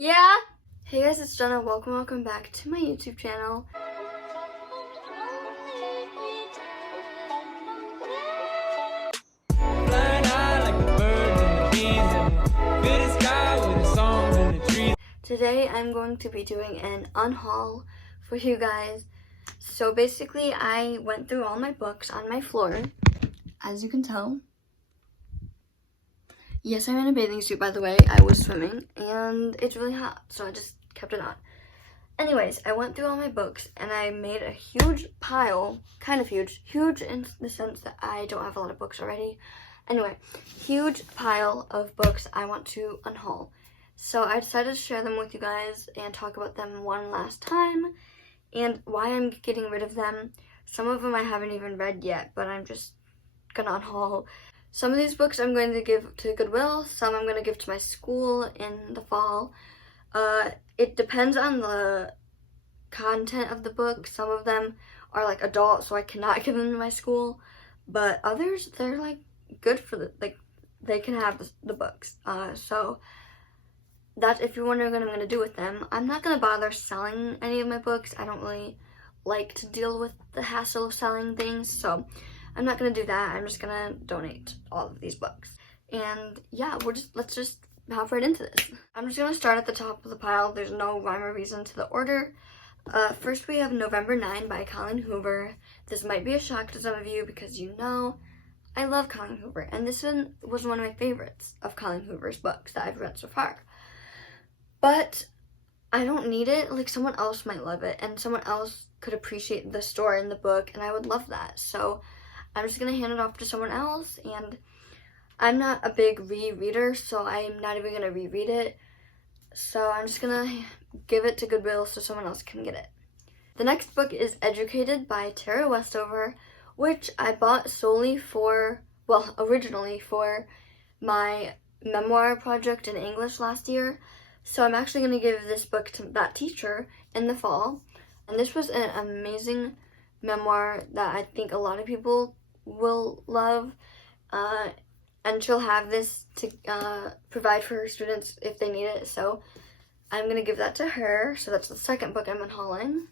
Yeah? Hey guys, it's Jena. Welcome back to my YouTube channel. Today I'm going to be doing an unhaul for you guys. So basically I went through all my books on my floor, as you can tell. Yes, I'm in a bathing suit, by the way. I was swimming and it's really hot, so I just kept it on. Anyways, I went through all my books and I made a huge pile, kind of huge in the sense that I don't have a lot of books already. Anyway, huge pile of books I want to unhaul. So I decided to share them with you guys and talk about them one last time and why I'm getting rid of them. Some of them I haven't even read yet, but I'm just gonna unhaul. Some of these books I'm going to give to Goodwill, some I'm going to give to my school in the fall. It depends on the content of the book. Some of them are like adult, so I cannot give them to my school. But others, they're like good for they can have the books. So that's, if you're wondering what I'm going to do with them, I'm not going to bother selling any of my books. I don't really like to deal with the hassle of selling things, so I'm not going to do that. I'm just going to donate all of these books. And yeah, let's just hop right into this. I'm just going to start at the top of the pile. There's no rhyme or reason to the order. First we have November 9 by Colleen Hoover. This might be a shock to some of you because you know I love Colleen Hoover. And this one was one of my favorites of Colleen Hoover's books that I've read so far. But I don't need it. Like, someone else might love it and someone else could appreciate the story in the book and I would love that. So I'm just going to hand it off to someone else, and I'm not a big rereader, so I'm not even going to reread it. So I'm just going to give it to Goodwill so someone else can get it. The next book is Educated by Tara Westover, which I bought solely for, well, originally for my memoir project in English last year. So I'm actually going to give this book to that teacher in the fall. And this was an amazing memoir that I think a lot of people will love, and she'll have this to provide for her students if they need it, so I'm gonna give that to her. So that's the second book I'm unhauling.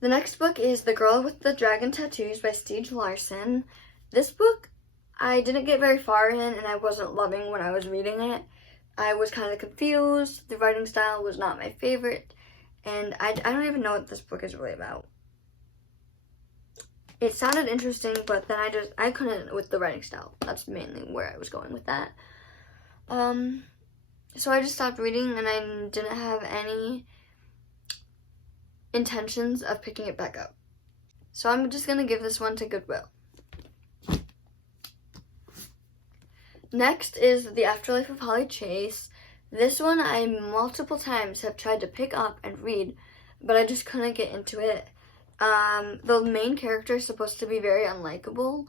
The next book is The Girl with the Dragon Tattoos by Stieg Larson. This book I didn't get very far in and I wasn't loving when I was reading it. I was kind of confused, the writing style was not my favorite, and I don't even know what this book is really about. It sounded interesting, but then I couldn't with the writing style. That's mainly where I was going with that. So I just stopped reading and I didn't have any intentions of picking it back up. So I'm just going to give this one to Goodwill. Next is The Afterlife of Holly Chase. This one I multiple times have tried to pick up and read, but I just couldn't get into it. The main character is supposed to be very unlikable,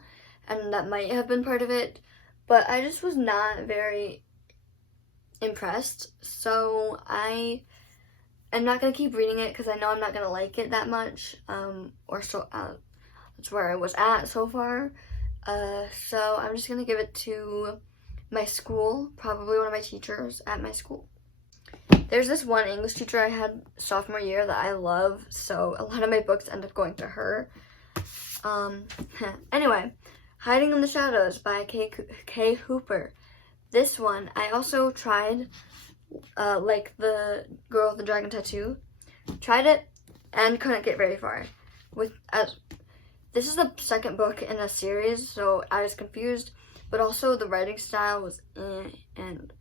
and that might have been part of it, but I just was not very impressed, so I am not going to keep reading it because I know I'm not going to like it that much, that's where I was at so far, so I'm just going to give it to my school, probably one of my teachers at my school. There's this one English teacher I had sophomore year that I love, so a lot of my books end up going to her. Anyway, Hiding in the Shadows by K. Hooper. This one, I also tried, like The Girl with the Dragon Tattoo. Tried it and couldn't get very far. This is the second book in a series, so I was confused, but also the writing style was and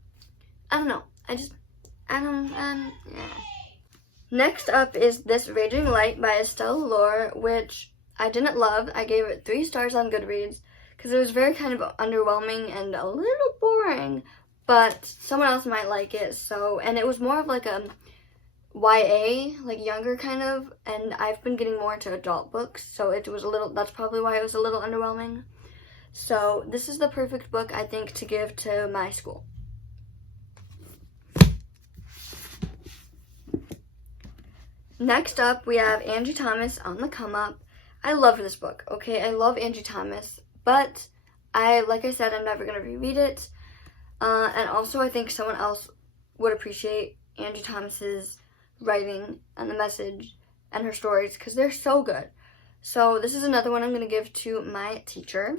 I don't know. Yeah. Next up is This Raging Light by Estelle, Laure, which I didn't love. I gave it 3 stars on GoodReads because it was very kind of underwhelming and a little boring, but someone else might like it. So, and it was more of like a YA, like younger kind of, and I've been getting more into adult books, so it was that's probably why it was a little underwhelming. So this is the perfect book, I think, to give to my school. Next up, we have Angie Thomas, On the Come Up. I love this book, okay? I love Angie Thomas, but like I said, I'm never going to reread it. And also, I think someone else would appreciate Angie Thomas's writing and the message and her stories because they're so good. So this is another one I'm going to give to my teacher.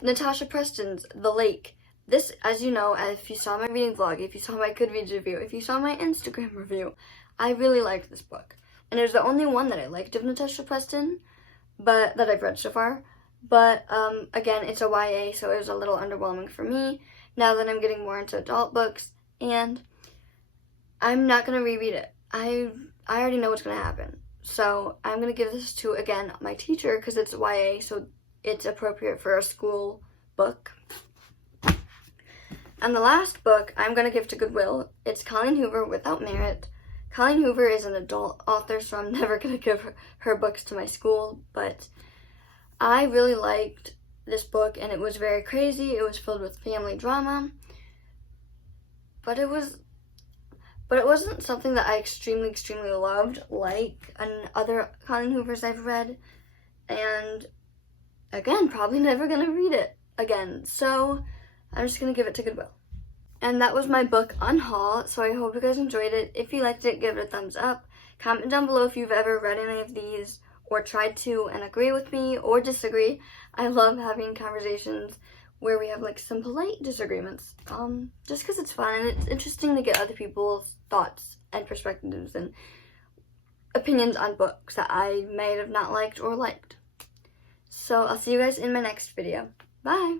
Natasha Preston's The Lake. This, as you know, if you saw my reading vlog, if you saw my GoodReads review, if you saw my Instagram review, I really liked this book. And it was the only one that I liked of Natasha Preston, but that I've read so far. But, again, it's a YA, so it was a little underwhelming for me, now that I'm getting more into adult books, and I'm not going to reread it. I already know what's going to happen. So I'm going to give this to, again, my teacher, because it's YA, so it's appropriate for a school book. And the last book I'm going to give to Goodwill, it's Colleen Hoover, Without Merit. Colleen Hoover is an adult author, so I'm never going to give her books to my school, but I really liked this book, and it was very crazy. It was filled with family drama, but it wasn't something that I extremely loved, like other Colleen Hoovers I've read, and again, probably never going to read it again, so I'm just going to give it to Goodwill. And that was my book Unhaul, so I hope you guys enjoyed it. If you liked it, give it a thumbs up. Comment down below if you've ever read any of these or tried to and agree with me or disagree. I love having conversations where we have like some polite disagreements, just because it's fun and it's interesting to get other people's thoughts and perspectives and opinions on books that I may have not liked or liked. So I'll see you guys in my next video. Bye!